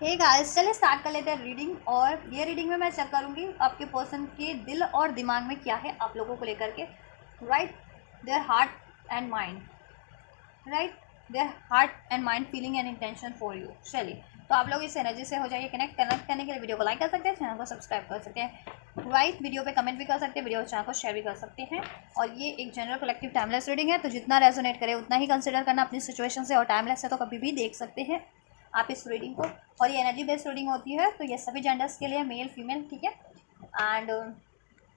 Hey guys, चलिए start कर लेते हैं रीडिंग। और ये रीडिंग में मैं चेक करूंगी आपके पर्सन के दिल और दिमाग में क्या है आप लोगों को लेकर के। Right, their heart and mind. Right, their heart and mind feeling and intention for you. चलिए, तो आप लोग इस एनर्जी से हो जाइए कनेक्ट। कनेक्ट करने के लिए वीडियो को लाइक कर सकते हैं, चैनल को सब्सक्राइब कर सकते हैं। राइट, वीडियो पे कमेंट भी कर सकते हैं, वीडियो चैनल को शेयर भी कर सकते हैं। और ये एक जनरल कलेक्टिव टाइमलेस रीडिंग है, तो जितना रेजोनेट करे उतना ही कंसिडर करना अपनी सिचुएशन से। और टाइमलेस है तो कभी भी देख सकते हैं आप इस रीडिंग को। और ये एनर्जी बेस्ड रीडिंग होती है, तो ये सभी जेंडर्स के लिए, मेल फीमेल, ठीक है। एंड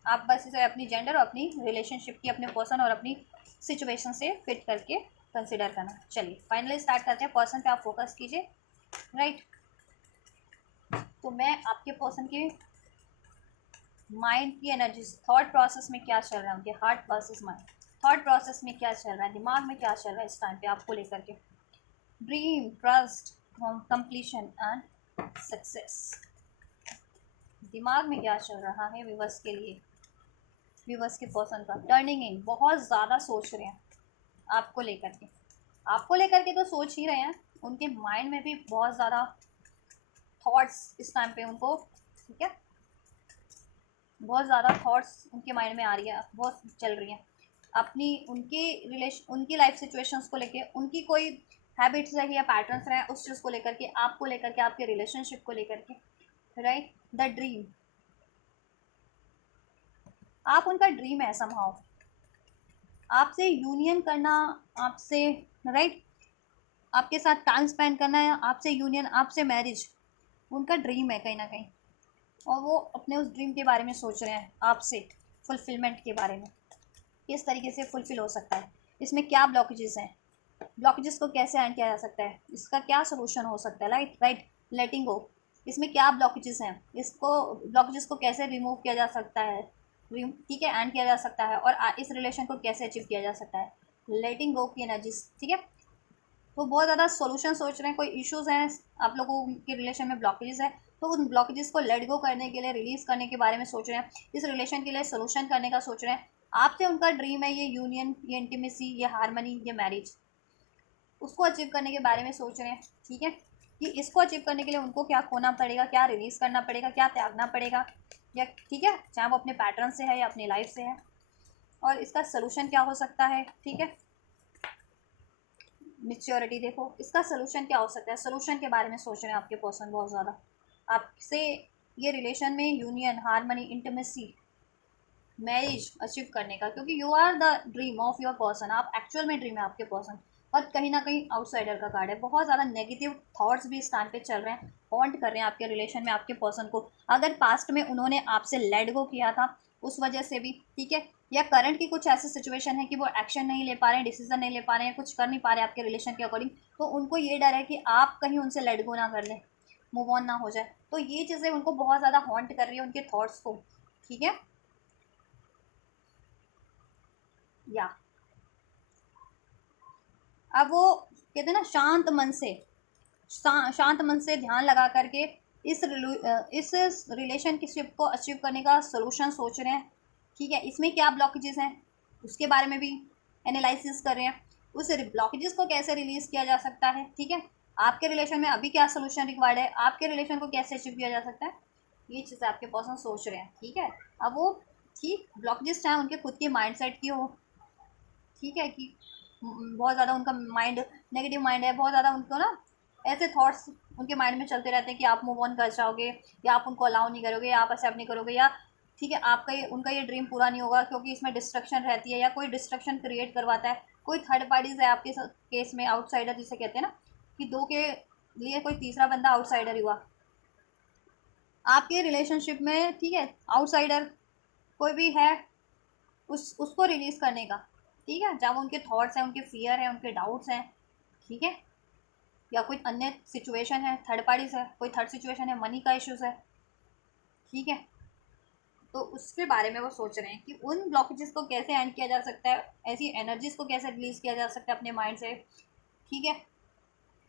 आप बस इसे अपनी जेंडर और अपनी रिलेशनशिप की, अपने पर्सन और अपनी सिचुएशन से फिट करके कंसिडर करना। चलिए फाइनली स्टार्ट करते हैं। पर्सन पे आप फोकस कीजिए। राइट, तो मैं आपके पर्सन के माइंड की एनर्जी, थॉट प्रोसेस में क्या चल रहा है, उनके heart process, mind thought process में क्या चल रहा है, दिमाग में क्या चल रहा है इस टाइम पे आपको लेकर के। Dream, trust, completion and success. दिमाग में क्या चल रहा है व्यूवर्स के लिए, व्यूवर्स के पर्सन का। टर्निंग इन, बहुत ज़्यादा सोच रहे हैं आपको लेकर के। आपको लेकर के तो सोच ही रहे हैं, उनके माइंड में भी बहुत ज़्यादा थॉट्स इस टाइम पे उनको, ठीक है, बहुत ज़्यादा थॉट्स उनके माइंड में आ रही है, बहुत चल रही हैं अपनी, उनके रिलेशन, उनकी लाइफ सिचुएशंस को लेके, उनकी कोई हैबिट्स रही या पैटर्न्स रहे उस चीज़ को लेकर के, आपको लेकर के, आपके रिलेशनशिप को लेकर के। राइट, द ड्रीम, आप उनका ड्रीम है समहाउ आपसे यूनियन करना, आपसे, राइट, आपके साथ टाइम स्पेंड करना है, आपसे यूनियन, आपसे मैरिज, उनका ड्रीम है कहीं ना कहीं। और वो अपने उस ड्रीम के बारे में सोच रहे हैं आपसे, फुलफिलमेंट के बारे में, किस तरीके से फुलफिल हो सकता है, इसमें क्या ब्लॉकेजेस हैं, ब्लॉकेजेस को कैसे एंड किया जा सकता है, इसका क्या सोल्यूशन हो सकता है। राइट राइट, लेटिंग गो, इसमें क्या ब्लॉकेजेस हैं, इसको, ब्लॉकेजेस को कैसे रिमूव किया जा सकता है, ठीक है, एंड किया जा सकता है। और इस रिलेशन को कैसे अचीव किया जा सकता है, लेटिंग गो की एनर्जीज, ठीक है। तो बहुत ज़्यादा सॉल्यूशन सोच रहे हैं, कोई इश्यूज हैं आप लोगों के रिलेशन में, ब्लॉकेजेस है, तो उन ब्लॉकेजेस को लेट गो करने के लिए, रिलीज करने के बारे में सोच रहे हैं, इस रिलेशन के लिए सोल्यूशन करने का सोच रहे हैं। आपसे उनका ड्रीम है ये यूनियन, ये इंटीमेसी, ये हारमनी, ये मैरिज, उसको अचीव करने के बारे में सोच रहे हैं, ठीक है। कि इसको अचीव करने के लिए उनको क्या खोना पड़ेगा, क्या रिलीज करना पड़ेगा, क्या त्यागना पड़ेगा, या, ठीक है, चाहे वो अपने पैटर्न से है या अपनी लाइफ से है, और इसका सोल्यूशन क्या हो सकता है, ठीक है। मेच्योरिटी देखो, इसका सोल्यूशन क्या हो सकता है, सोल्यूशन के बारे में सोच रहे हैं आपके पर्सन बहुत ज़्यादा आपसे, ये रिलेशन में union, harmony, intimacy, marriage achieve करने का, क्योंकि you are the dream of your person, आप एक्चुअल में ड्रीम है आपके पर्सन। और कहीं ना कहीं आउटसाइडर का कार्ड है, बहुत ज़्यादा नेगेटिव थॉट्स भी इस टाइम पे चल रहे हैं, हॉन्ट कर रहे हैं आपके रिलेशन में आपके पर्सन को। अगर पास्ट में उन्होंने आपसे लेट गो किया था उस वजह से भी, ठीक है, या करंट की कुछ ऐसी सिचुएशन है कि वो एक्शन नहीं ले पा रहे हैं, डिसीजन नहीं ले पा रहे हैं, कुछ कर नहीं पा रहे हैं आपके रिलेशन के अकॉर्डिंग, तो उनको ये डर है कि आप कहीं उनसे लेट गो ना कर लें, मूव ऑन ना हो जाए। तो ये चीज़ें उनको बहुत ज़्यादा हॉन्ट कर रही है, उनके थॉट्स को, ठीक है। या अब वो कहते हैं ना, शांत मन से, शांत मन से ध्यान लगा करके इस रिलेशनशिप को अचीव करने का सोल्यूशन सोच रहे हैं, ठीक है। इसमें क्या ब्लॉकेजेस हैं उसके बारे में भी एनालिसिस कर रहे हैं, उस ब्लॉकेजेस को कैसे रिलीज किया जा सकता है, ठीक है। आपके रिलेशन में अभी क्या सोल्यूशन रिक्वायर्ड है, आपके रिलेशन को कैसे अचीव किया जा सकता है, ये चीज़ें आपके पर्सन सोच रहे हैं, ठीक है। अब वो, ठीक, ब्लॉकेजेस चाहे उनके खुद के माइंडसेट की हो, ठीक है, कि बहुत ज़्यादा उनका माइंड नेगेटिव माइंड है, बहुत ज़्यादा उनको ना ऐसे थॉट्स उनके माइंड में चलते रहते हैं कि आप मूव ऑन कर जाओगे, या आप उनको अलाउ नहीं करोगे, या आप एक्सेप्ट नहीं करोगे, या, ठीक है, आपका ये, उनका ये ड्रीम पूरा नहीं होगा क्योंकि इसमें डिस्ट्रक्शन रहती है, या कोई डिस्ट्रक्शन क्रिएट करवाता है, कोई थर्ड पार्टीज है आपके केस में, आउटसाइडर जिसे कहते हैं ना, कि दो के लिए कोई तीसरा बंदा आउटसाइडर ही हुआ आपके रिलेशनशिप में, ठीक है। आउटसाइडर कोई भी है, उसको रिलीज करने का, ठीक है, जहाँ वो उनके थॉट्स हैं, उनके फियर हैं, उनके डाउट्स हैं, ठीक है, या कोई अन्य सिचुएशन है, थर्ड पार्टीज है, कोई थर्ड सिचुएशन है, मनी का इश्यूज है, ठीक है। तो उसके बारे में वो सोच रहे हैं कि उन ब्लॉकेजेस को कैसे एंड किया जा सकता है, ऐसी एनर्जीज को कैसे रिलीज किया जा सकता है अपने माइंड से, ठीक है।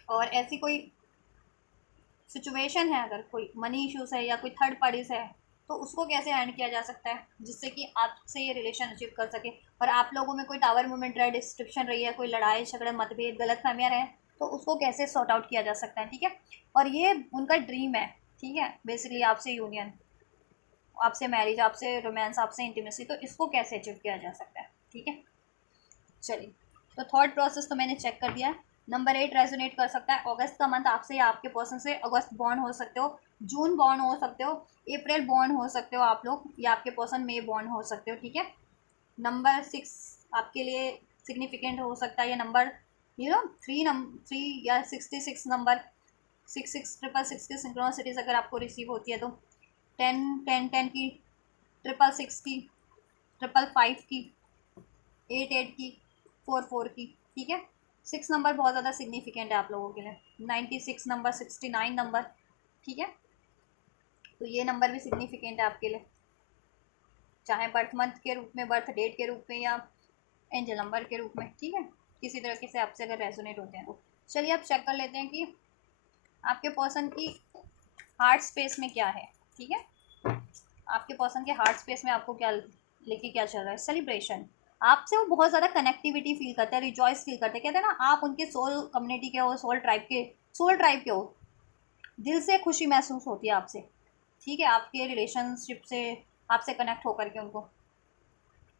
और ऐसी कोई सिचुएशन है, अगर कोई मनी इश्यूज है या कोई थर्ड पार्टीज है, तो उसको कैसे एंड किया जा सकता है जिससे कि आपसे ये रिलेशन अचीव कर सके। और आप लोगों में कोई टावर मूवमेंट रहे, डिस्क्रिप्शन रही है, कोई लड़ाई झगड़े, मतभेद, गलत फहमियाँ रहे, तो उसको कैसे सॉर्ट आउट किया जा सकता है, ठीक है। और ये उनका ड्रीम है, ठीक है, बेसिकली आपसे यूनियन, आपसे मैरिज, आपसे रोमांस, आपसे इंटीमेसी, तो इसको कैसे अचीव किया जा सकता है, ठीक है। चलिए, तो थॉट प्रोसेस तो मैंने चेक कर दिया है। नंबर 8 रेजोनेट कर सकता है अगस्त का मंथ आपसे या आपके पर्सन से। अगस्त बॉर्न हो सकते हो, जून बॉर्न हो सकते हो, अप्रैल बॉर्न हो सकते हो आप लोग, या आपके पर्सन मई बॉर्न हो सकते हो, ठीक है। नंबर 6 आपके लिए सिग्निफिकेंट हो सकता है, या नंबर 3 या 66 नंबर, 66 की सिंक्रोनिसिटीज अगर आपको रिसीव होती है तो 10 की, 666 की, 555 की, 88 की, 44 की, ठीक है। 6 नंबर बहुत ज़्यादा सिग्निफिकेंट है आप लोगों के लिए। 96 नंबर, 69 नंबर, ठीक है। तो ये नंबर भी सिग्निफिकेंट है आपके लिए, चाहे बर्थ मंथ के रूप में, बर्थ डेट के रूप में, या एंजल नंबर के रूप में, ठीक है। किसी तरीके से आपसे अगर रेजोनेट होते हैं तो चलिए आप चेक कर लेते हैं कि आपके पर्सन की हार्ट स्पेस में क्या है, ठीक है। आपके पर्सन के हार्ट स्पेस में आपको क्या लेके क्या चल रहा है। सेलिब्रेशन, आपसे वो बहुत ज़्यादा कनेक्टिविटी फील करते हैं, रिजॉइस फील करते हैं, कहते हैं ना आप उनके सोल कम्युनिटी के हो, सोल ट्राइब के हो, दिल से खुशी महसूस होती है आपसे, ठीक है, आपके रिलेशनशिप से, आपसे कनेक्ट होकर के उनको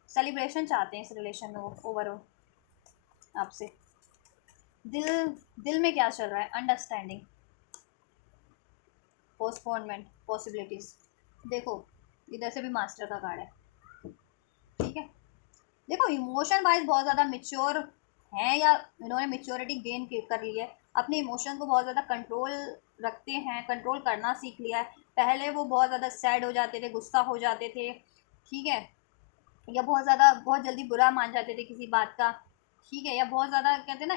सेलिब्रेशन चाहते हैं इस रिलेशन में वो ओवरऑल आपसे। दिल दिल में क्या चल रहा है, अंडरस्टैंडिंग, पोस्टपोनमेंट, पॉसिबिलिटीज। देखो इधर से भी मास्टर का कार्ड है, ठीक है। देखो इमोशन वाइज बहुत ज़्यादा मिच्योर हैं, या इन्होंने मिच्योरिटी गेन कर ली है, अपने इमोशन को बहुत ज़्यादा कंट्रोल रखते हैं, कंट्रोल करना सीख लिया है। पहले वो बहुत ज़्यादा सैड हो जाते थे, गुस्सा हो जाते थे, ठीक है, या बहुत जल्दी बुरा मान जाते थे किसी बात का, ठीक है, या बहुत ज़्यादा कहते हैं ना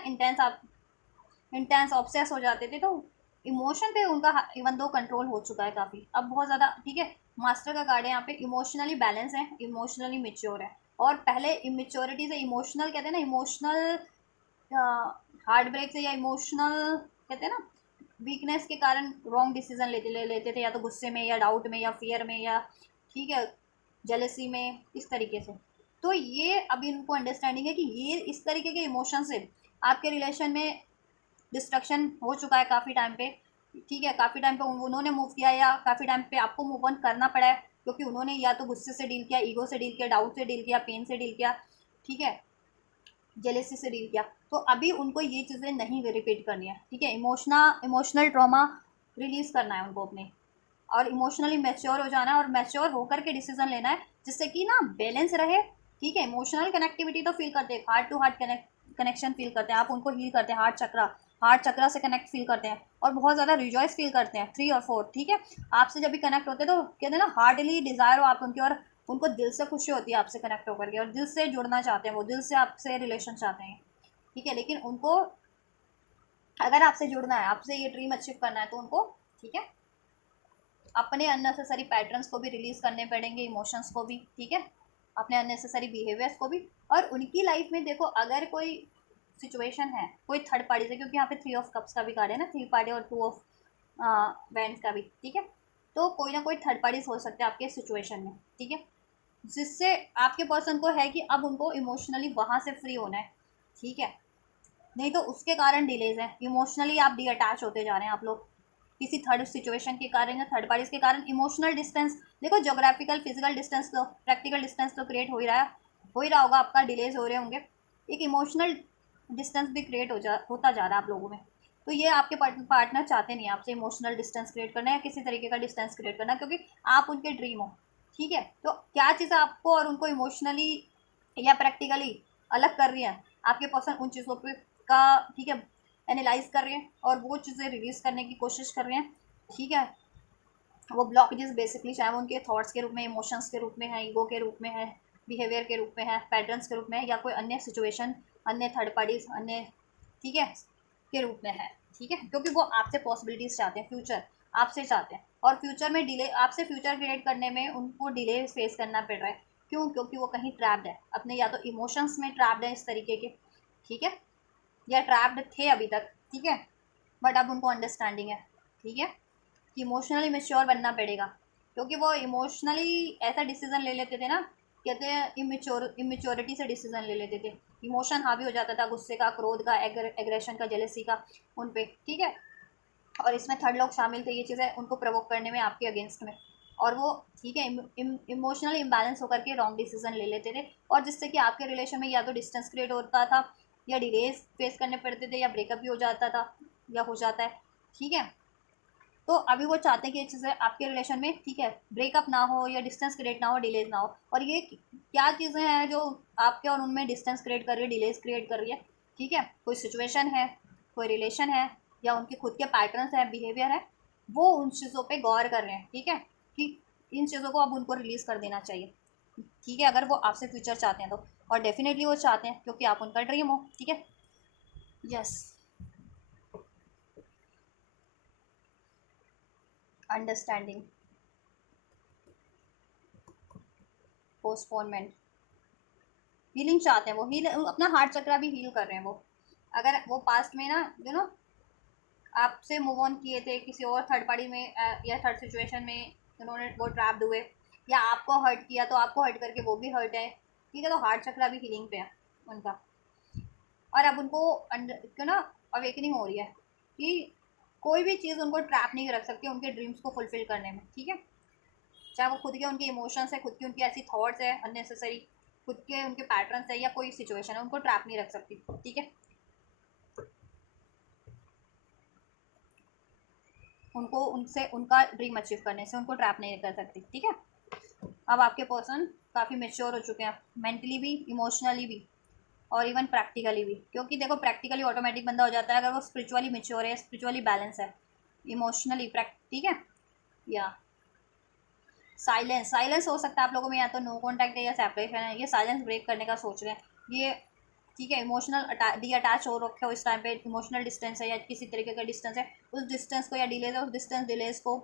इंटेंस ऑब्सेस हो जाते थे। तो इमोशन पे उनका इवन दो कंट्रोल हो चुका है काफ़ी, अब बहुत ज़्यादा, ठीक है। मास्टर का कार्ड है यहाँ पे, इमोशनली बैलेंस है, इमोशनली मेच्योर है। और पहले इमेच्योरिटी से इमोशनल कहते हैं ना, इमोशनल हार्ट ब्रेक से, या इमोशनल कहते हैं ना वीकनेस के कारण रॉन्ग डिसीजन लेते थे, या तो गुस्से में, या डाउट में, या फियर में, या ठीक है जेलसी में, इस तरीके से। तो ये अभी उनको अंडरस्टैंडिंग है कि ये इस तरीके के इमोशन से आपके रिलेशन में डिस्ट्रक्शन हो चुका है काफ़ी टाइम पे, ठीक है, काफ़ी टाइम पे उन्होंने मूव किया, या काफ़ी टाइम पे आपको मूव ऑन करना पड़ा है, क्योंकि उन्होंने या तो गुस्से से डील किया, ईगो से डील किया, डाउट से डील किया, पेन से डील किया, ठीक है, जेलेसी से डील किया। तो अभी उनको ये चीज़ें नहीं रिपीट करनी है, ठीक है। इमोशनल ट्रॉमा रिलीज करना है उनको अपने, और इमोशनली मैच्योर हो जाना है, और मैच्योर होकर के डिसीजन लेना है, जिससे कि ना बैलेंस रहे, ठीक है। इमोशनल कनेक्टिविटी तो फील करते हैं, heart to heart connection feel करते हैं, आप उनको हील करते हैं, हार्ट चक्रा से कनेक्ट फील करते हैं, और बहुत ज़्यादा रिजॉइस फील करते हैं 3 और 4, ठीक है। आपसे जब भी कनेक्ट होते हैं तो कहते हैं ना हार्टली डिज़ायर हो आप उनकी, और उनको दिल से खुशी होती है आपसे कनेक्ट होकर के, और दिल से जुड़ना चाहते हैं, वो दिल से आपसे रिलेशन चाहते हैं, ठीक है। लेकिन उनको अगर आपसे जुड़ना है, आपसे ये ड्रीम अचीव करना है, तो उनको, ठीक है, अपने अननेसेसरी पैटर्न्स को भी रिलीज करने पड़ेंगे, इमोशंस को भी, ठीक है, अपने अननेसेसरी बिहेवियर्स को भी। और उनकी लाइफ में देखो अगर कोई सिचुएशन है कोई थर्ड पार्टी से, क्योंकि यहाँ पे 3 ऑफ कप्स का भी कार्ड है ना, 3 पार्टी और 2 ऑफ बैंड्स का भी, ठीक है। तो कोई ना कोई थर्ड पार्टीज हो सकते हैं आपके सिचुएशन में, ठीक है, जिससे आपके पर्सन को है कि अब उनको इमोशनली वहाँ से फ्री होना है, ठीक है। नहीं तो उसके कारण डिलेज है, इमोशनली आप डी अटैच होते जा रहे हैं आप लोग, किसी थर्ड सिचुएशन के कारण या थर्ड पार्टीज के कारण। इमोशनल डिस्टेंस, देखो जोग्राफिकल फिजिकल डिस्टेंस तो, प्रैक्टिकल डिस्टेंस तो क्रिएट हो ही रहा होगा आपका, डिलेज हो रहे होंगे, एक इमोशनल डिस्टेंस भी क्रिएट होता जा रहा है आप लोगों में। तो ये आपके पार्टनर चाहते नहीं आपसे इमोशनल डिस्टेंस क्रिएट करना, या किसी तरीके का डिस्टेंस क्रिएट करना, क्योंकि आप उनके ड्रीम हो, ठीक है। तो क्या चीज़ आपको और उनको इमोशनली या प्रैक्टिकली अलग कर रही है, आपके पर्सन उन चीज़ों पे का, ठीक है, एनालाइज कर रहे हैं, और वो चीज़ें रिलीज करने की कोशिश कर रहे हैं, ठीक है। वो ब्लॉकेजेस बेसिकली चाहे वो उनके थॉट्स के रूप में, इमोशंस के रूप में है, ईगो के रूप में है, बिहेवियर के रूप में है, पैटर्न्स के रूप में है, या कोई अन्य सिचुएशन, अन्य थर्ड पार्टीज, अन्य, ठीक है, के रूप में है, ठीक है। क्योंकि वो आपसे पॉसिबिलिटीज़ चाहते हैं, फ्यूचर आपसे चाहते हैं, और फ्यूचर में डिले, आपसे फ्यूचर क्रिएट करने में उनको डिले फेस करना पड़ रहा है। क्यों? क्योंकि वो कहीं ट्रैप्ड है अपने, या तो इमोशंस में ट्रैप्ड है इस तरीके के, ठीक है, या ट्रैप्ड थे अभी तक, ठीक है, बट अब उनको अंडरस्टैंडिंग है, ठीक है, कि इमोशनली मेच्योर बनना पड़ेगा। क्योंकि वो इमोशनली ऐसा डिसीजन ले लेते थे ना कहते हैं इमेच्योरिटी से डिसीजन ले लेते थे, इमोशन हावी हो जाता था, गुस्से का, क्रोध का, एग्रेशन का, जेलेसी का उन पे, ठीक है। और इसमें थर्ड लोग शामिल थे, ये चीज़ें उनको प्रवोक करने में, आपके अगेंस्ट में, और वो, ठीक है, इमोशनल इम्बैलेंस होकर के रॉन्ग डिसीजन ले लेते थे, और जिससे कि आपके रिलेशन में या तो डिस्टेंस क्रिएट होता था, या डिलेज फेस करने पड़ते थे, या ब्रेकअप भी हो जाता था, या हो जाता है, ठीक है। तो अभी वो चाहते हैं कि ये चीज़ें आपके रिलेशन में, ठीक है, ब्रेकअप ना हो, या डिस्टेंस क्रिएट ना हो, डिलेज ना हो। और ये क्या चीज़ें हैं जो आपके और उनमें डिस्टेंस क्रिएट कर रही है, डिलेज क्रिएट कर रही है, ठीक है। कोई सिचुएशन है, कोई रिलेशन है, या उनके खुद के पैटर्न्स है, बिहेवियर है, वो उन चीज़ों पे गौर कर रहे हैं, ठीक है, कि इन चीज़ों को अब उनको रिलीज़ कर देना चाहिए, ठीक है, अगर वो आपसे फ्यूचर चाहते हैं तो। और डेफिनेटली वो चाहते हैं, क्योंकि आप उनका ड्रीम हो, ठीक है। यस। अंडरस्टैंडिंग, पोस्टपोनमेंट, हीलिंग चाहते हैं, वो हील, अपना हार्ट चक्रा भी हील कर रहे हैं वो। अगर वो पास्ट में ना, आपसे मूव ऑन किए थे किसी और थर्ड पार्टी में, या थर्ड सिचुएशन में उन्होंने वो ट्रैप्ड हुए, या आपको हर्ट किया तो आपको हर्ट करके वो भी हर्ट है, ठीक है, तो हार्ट चक्रा भी हीलिंग पे है उनका। और अब उनको क्यों ना अवेकनिंग हो रही है कि कोई भी चीज़ उनको ट्रैप नहीं रख सकती उनके ड्रीम्स को फुलफिल करने में, ठीक है। चाहे वो खुद के उनके इमोशंस है, खुद की उनकी ऐसी थॉट्स है अननेसेसरी, खुद के उनके पैटर्न्स है, या कोई सिचुएशन है, उनको ट्रैप नहीं रख सकती, ठीक है। उनको उनसे, उनका ड्रीम अचीव करने से उनको ट्रैप नहीं कर सकती, ठीक है। अब आपके पर्सन काफ़ी मेच्योर हो चुके हैं, मेंटली भी, इमोशनली भी, और इवन प्रैक्टिकली भी, क्योंकि देखो प्रैक्टिकली ऑटोमेटिक बंदा हो जाता है अगर वो स्पिरिचुअली मेच्योर है, स्पिरिचुअली बैलेंस है, इमोशनली ठीक है। या साइलेंस, साइलेंस हो सकता है आप लोगों में, या तो नो कॉन्टैक्ट है, या सेपरेशन है, ये साइलेंस ब्रेक करने का सोच रहे हैं ये, ठीक है। इमोशनल डी अटैच हो रखे हो इस टाइम पे, इमोशनल डिस्टेंस है, या किसी तरीके का डिस्टेंस है, उस डिस्टेंस को, या डिलेज है, उस डिस्टेंस डिलेज को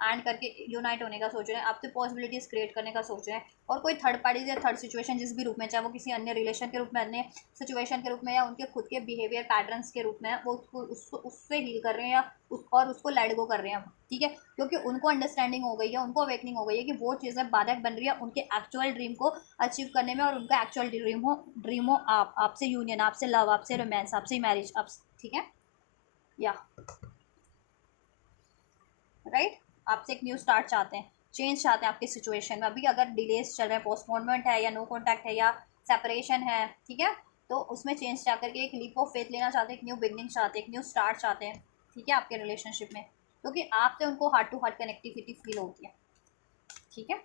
एंड करके यूनाइट होने का सोच रहे हैं, आपसे पॉसिबिलिटीज़ क्रिएट करने का सोच रहे हैं। और कोई थर्ड पार्टी या थर्ड सिचुएशन जिस भी रूप में, चाहे वो किसी अन्य रिलेशन के रूप में, अन्य सिचुएशन के रूप में, या उनके खुद के बिहेवियर पैटर्न्स के रूप में है, वो उसको उससे हील कर रहे हैं, या और उसको लेट गो कर रहे हैं, ठीक है। क्योंकि उनको अंडरस्टैंडिंग हो गई है, उनको अवेकनिंग हो गई है कि वो चीज़ें बाधक बन रही है उनके एक्चुअल ड्रीम को अचीव करने में, और उनका एक्चुअल ड्रीम हो आपसे यूनियन, आपसे लव, आपसे रोमांस, आपसे मैरिज, आप, ठीक है। या राइट, आपसे एक न्यू स्टार्ट चाहते हैं, चेंज चाहते हैं आपकी सिचुएशन में। अभी अगर डिलेस चल रहा है, पोस्टपोनमेंट है, या नो कॉन्टैक्ट है, या सेपरेशन है, ठीक है, तो उसमें चेंज चाह करके एक लीप ऑफ फेथ लेना चाहते हैं, एक न्यू बिगनिंग चाहते हैं, एक न्यू स्टार्ट चाहते हैं, ठीक है, आपके रिलेशनशिप में, क्योंकि आपसे उनको heart to heart connectivity feel होती है, ठीक है।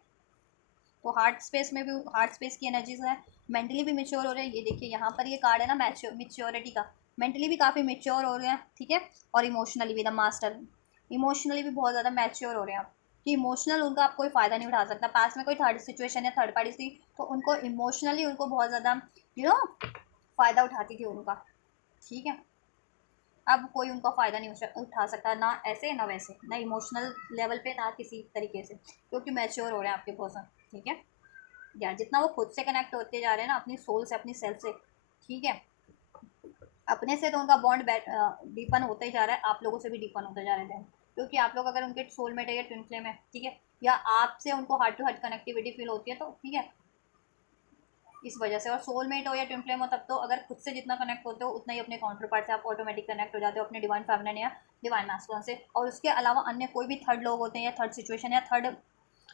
तो हार्ट स्पेस में भी, हार्ट स्पेस की एनर्जीज है, मेंटली भी मेच्योर हो रहे हैं, ये देखिए यहाँ पर ये कार्ड है ना, मेच्योरिटी का, मेंटली भी काफ़ी मेच्योर हो रहे हैं, ठीक है। और इमोशनली भी द मास्टर, इमोशनली भी बहुत ज़्यादा मैच्योर हो रहे हैं आप, कि इमोशनल उनका आप कोई फ़ायदा नहीं उठा सकता। पास में कोई थर्ड सिचुएशन या थर्ड पार्टी थी तो उनको इमोशनली उनको बहुत ज़्यादा फ़ायदा उठाती थी उनका, ठीक है। अब कोई उनका फ़ायदा नहीं उठा सकता, ना ऐसे ना वैसे, ना इमोशनल लेवल पे, ना किसी तरीके से, क्योंकि मैच्योर हो रहे हैं आपके पर्सन, ठीक है। यार जितना वो खुद से कनेक्ट होते जा रहे हैं ना, अपनी सोल से, अपनी सेल्फ से, ठीक है, अपने से, तो उनका बॉन्ड डीपन होता ही जा रहा है, आप लोगों से भी डीपन होता जा रहा है, क्योंकि आप लोग अगर उनके सोलमेट है या ट्विन फ्लेम है, ठीक है, या आपसे उनको heart to heart connectivity feel होती है, तो ठीक है, इस वजह से। और सोलमेट हो या ट्विन फ्लेम हो, तब तो अगर खुद से जितना कनेक्ट होते हो उतना ही अपने काउंटर पार्ट से आप ऑटोमेटिक कनेक्ट हो जाते हो, अपने डिवाइन फेमिनिन या डिवाइन मैस्कुलिन से। और उसके अलावा अन्य कोई भी थर्ड लोग होते हैं, या थर्ड सिचुएशन, या थर्ड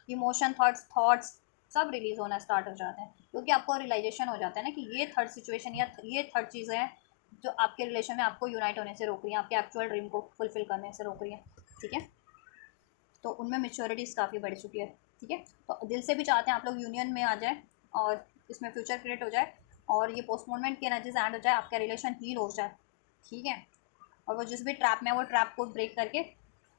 इमोशन, थॉट्स सब रिलीज होना स्टार्ट हो जाते हैं, क्योंकि आपको रियलाइजेशन हो जाता है ना कि ये थर्ड सिचुएशन या ये थर्ड चीज़ें हैं जो आपके रिलेशन में आपको यूनाइट होने से रोक रही हैं, आपके एक्चुअल ड्रीम को फुलफिल करने से रोक रही है, ठीक है। तो उनमें मेच्योरिटीज़ काफ़ी बढ़ चुकी है, ठीक है। तो दिल से भी चाहते हैं आप लोग यूनियन में आ जाए, और इसमें फ्यूचर क्रिएट हो जाए, और ये पोस्टपोनमेंट की एनर्जीज एंड हो जाए, आपका रिलेशन हील हो जाए, ठीक है। और वो जिस भी ट्रैप में है, वो ट्रैप को ब्रेक करके,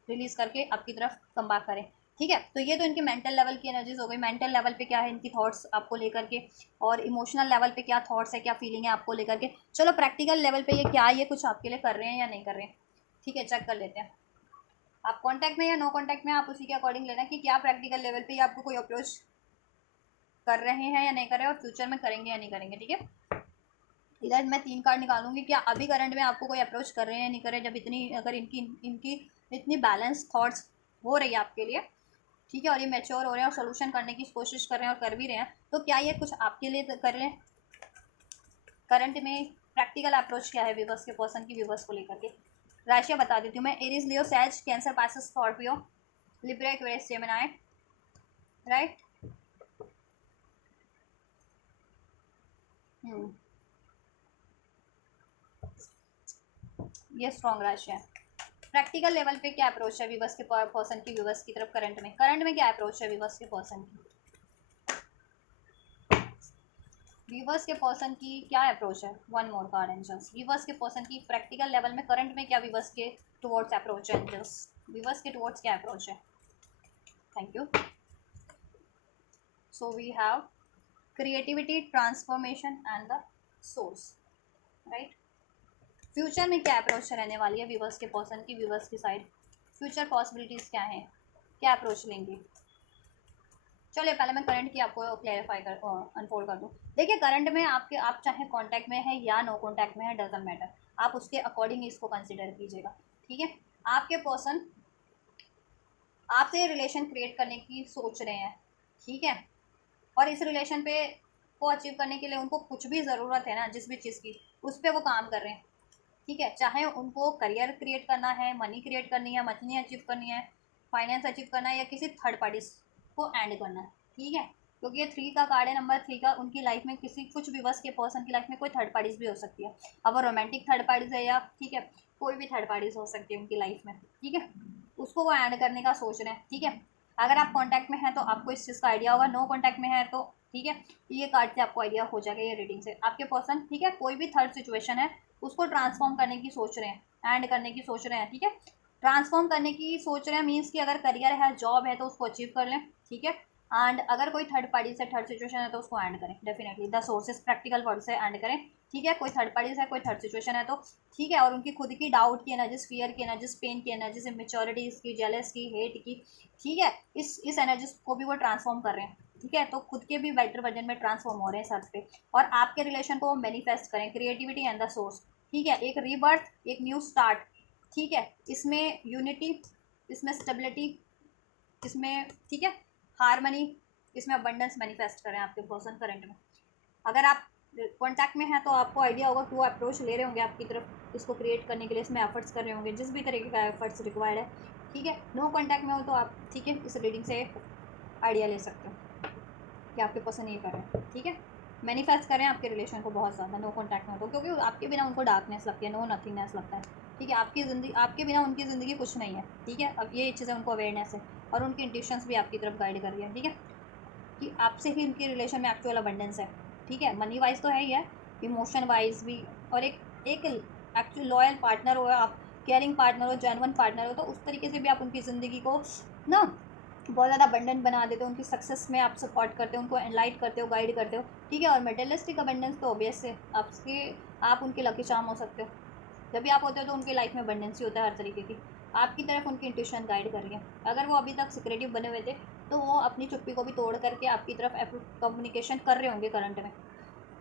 रिलीज़ करके आपकी तरफ कम बैक करें, ठीक है। तो ये तो इनके मेंटल लेवल की एनर्जीज हो गई, मेंटल लेवल पे क्या है इनकी थॉट्स आपको लेकर के, और इमोशनल लेवल पे क्या थॉट्स है, क्या फीलिंग है आपको लेकर के। चलो प्रैक्टिकल लेवल पे ये क्या, ये कुछ आपके लिए कर रहे हैं या नहीं कर रहे हैं, ठीक है, चेक कर लेते हैं। आप कॉन्टैक्ट में या नो कॉन्टैक्ट में, आप उसी के अकॉर्डिंग लेना कि क्या प्रैक्टिकल लेवल पे आपको कोई अप्रोच कर रहे हैं या नहीं कर रहे हैं, और फ्यूचर में करेंगे या नहीं करेंगे, ठीक है। इधर मैं 3 कार्ड निकालूंगी, क्या अभी करंट में आपको कोई अप्रोच कर रहे हैं या नहीं कर रहे हैं, जब इतनी, अगर इनकी इनकी इतनी बैलेंस थॉट्स हो रही है आपके लिए, ठीक है, और ये मैच्योर हो रहे हैं और सोल्यूशन करने की कोशिश कर रहे हैं और कर भी रहे हैं, तो क्या ये कुछ आपके लिए कर रहे हैं? करंट में प्रैक्टिकल अप्रोच क्या है विवर्स के पर्सन की विवर्स को लेकर के? राशियाँ बता देती हूँ मैं। एरीज, लियो, सैज, Cancer, Pisces, Scorpio, Libra, Aquarius, Gemini, right. ये स्ट्रॉन्ग राशि है। प्रैक्टिकल लेवल पे क्या अप्रोच है विवर्स के पर्सन की विवर्स की तरफ? करंट में क्या अप्रोच है विवर्स के पर्सन की? विवर्स के पर्सन की क्या अप्रोच है? One more card angels. Viewers के पर्सन की प्रैक्टिकल लेवल में करंट में क्या विवर्स के टुवर्ड्स अप्रोच है एंजल्स? विवर्स के टुवर्ड्स क्या अप्रोच है? Thank you. So we have creativity, transformation and the source, right. Future में क्या अप्रोच रहने वाली है विवर्स के पर्सन की विवर्स की साइड? फ्यूचर पॉसिबिलिटीज़ क्या है, क्या अप्रोच लेंगे? चलिए पहले मैं करंट की आपको क्लैरिफाई कर अनफोल्ड कर दूँ। देखिए करंट में आप चाहे कांटेक्ट में है या नो कांटेक्ट में है, डजंट मैटर, आप उसके अकॉर्डिंग इसको कंसिडर कीजिएगा। ठीक है, आपके पर्सन आपसे रिलेशन क्रिएट करने की सोच रहे हैं, ठीक है, और इस रिलेशन पे को अचीव करने के लिए उनको कुछ भी ज़रूरत है ना, जिस भी चीज़ की, उस पर वो काम कर रहे हैं। ठीक है, चाहे उनको करियर क्रिएट करना है, मनी क्रिएट करनी है, मनी अचीव करनी है, फाइनेंस अचीव करना है, या किसी थर्ड पार्टी को एंड करना है। ठीक है, क्योंकि ये 3 का कार्ड है, नंबर 3 का, उनकी लाइफ में किसी कुछ भी बस के पर्सन की लाइफ में कोई थर्ड पार्टीज भी हो सकती है। अब वो रोमांटिक थर्ड पार्टीज है या ठीक है कोई भी थर्ड पार्टीज हो सकती है उनकी लाइफ में। ठीक है, उसको वो एंड करने का सोच रहे हैं। ठीक है, अगर आप कॉन्टैक्ट में हैं तो आपको इस चीज़ का आइडिया होगा, नो कॉन्टैक्ट में है तो ठीक है ये कार्ड से आपको आइडिया हो जाएगा, ये रीडिंग से। आपके पर्सन ठीक है कोई भी थर्ड सिचुएशन है उसको ट्रांसफॉर्म करने की सोच रहे हैं, एंड करने की सोच रहे हैं। ठीक है, ट्रांसफॉर्म करने की सोच रहे हैं मीन्स कि अगर करियर है, जॉब है तो उसको अचीव कर लें। ठीक है, एंड अगर कोई थर्ड पार्टी से थर्ड सिचुएशन है तो उसको एंड करें। Definitely the sources practical word से एंड करें। ठीक है, कोई थर्ड पार्टी है, कोई थर्ड सिचुएशन है तो ठीक है, और उनकी खुद की डाउट की एनर्जीज, फियर की एनर्जीज, पेन की एनर्जीज, इमेच्योरिटीज की, जेलस की, हेट की, ठीक है, इस एनर्जीज को भी वो ट्रांसफॉर्म कर रहे हैं। ठीक है, तो खुद के भी बेटर वर्जन में ट्रांसफॉर्म हो रहे हैं सर्च पे, और आपके रिलेशन को वो मैनिफेस्ट करें। क्रिएटिविटी एंड द सोर्स, ठीक है, एक रीबर्थ, एक न्यू स्टार्ट। ठीक है, इसमें यूनिटी, इसमें स्टेबिलिटी, इसमें ठीक है हारमनी, इसमें अबंडेंस मैनिफेस्ट करें आपके पर्सन करंट में। अगर आप कॉन्टैक्ट में हैं तो आपको आइडिया होगा कि वो अप्रोच ले रहे होंगे आपकी तरफ इसको क्रिएट करने के लिए, इसमें एफर्ट्स कर रहे होंगे जिस भी तरीके का एफर्ट्स रिक्वायर्ड है। ठीक है, नो कॉन्टैक्ट में हो तो आप ठीक है इस रीडिंग से आइडिया ले सकते हो कि आपके पर्सन ये कर रहे हैं। ठीक है, मैनिफेस्ट करें आपके रिलेशन को बहुत ज़्यादा, नो कॉन्टैक्ट में हो तो, क्योंकि आपके बिना उनको डार्कनेस लगती है, नो नथिंगनेस लगता है। ठीक है, आपकी ज़िंदगी, आपके बिना उनकी ज़िंदगी कुछ नहीं है। ठीक है, अब ये चीज़ें उनको अवेयरनेस है और उनकी इंट्यूशंस भी आपकी तरफ गाइड कर रही है। ठीक है, कि आपसे ही उनके रिलेशन में एक्चुअल अबंडेंस है। ठीक है, मनी वाइज तो है ही है, इमोशन वाइज भी, और एक एक्चुअल लॉयल पार्टनर हो, आप केयरिंग पार्टनर हो, जेन्युइन पार्टनर हो, तो उस तरीके से भी आप उनकी ज़िंदगी को ना बहुत ज़्यादा अबंडेंट बना देते हो, उनकी सक्सेस में आप सपोर्ट करते हो, उनको एनलाइट करते हो, गाइड करते हो। ठीक है, और मेटेरियलिस्टिक अबंडेंस तो ऑब्वियस है आप उनके लकी चार्म हो सकते हो। जब भी आप होते हो तो उनकी लाइफ में अबंडेंस ही होता है हर तरीके की, आपकी तरफ उनकी इंट्यूशन गाइड कर रही है। अगर वो अभी तक सिक्रेटिव बने हुए थे तो वो अपनी चुप्पी को भी तोड़ करके आपकी तरफ कम्युनिकेशन कर रहे होंगे करंट में।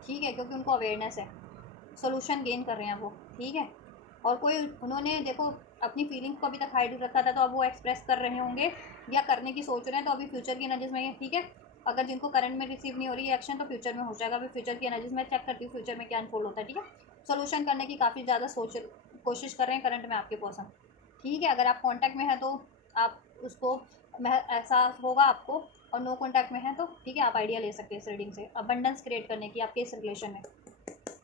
ठीक है, क्योंकि उनको अवेयरनेस है, सोल्यूशन गेन कर रहे हैं वो। ठीक है, और कोई उन्होंने देखो अपनी फीलिंग्स को अभी तक हाइड रखा था तो अब वो एक्सप्रेस कर रहे होंगे या करने की सोच रहे हैं, तो अभी फ्यूचर की एनर्जीज में। ठीक है, अगर जिनको करंट में रिसीव नहीं हो रही है एक्शन तो फ्यूचर में हो जाएगा। अभी फ्यूचर की एनर्जीज में चेक करती हूँ फ्यूचर में क्या अनफोल्ड होता है। ठीक है, सोल्यूशन करने की काफ़ी ज़्यादा कोशिश कर रहे हैं करंट में आपके पर्सन। ठीक है, अगर आप कॉन्टैक्ट में हैं तो आप उसको एहसास होगा आपको, और नो कॉन्टैक्ट में है तो ठीक है आप आइडिया ले सकते हैं इस रीडिंग से अबंडेंस क्रिएट करने की, आपके इस रिलेशन में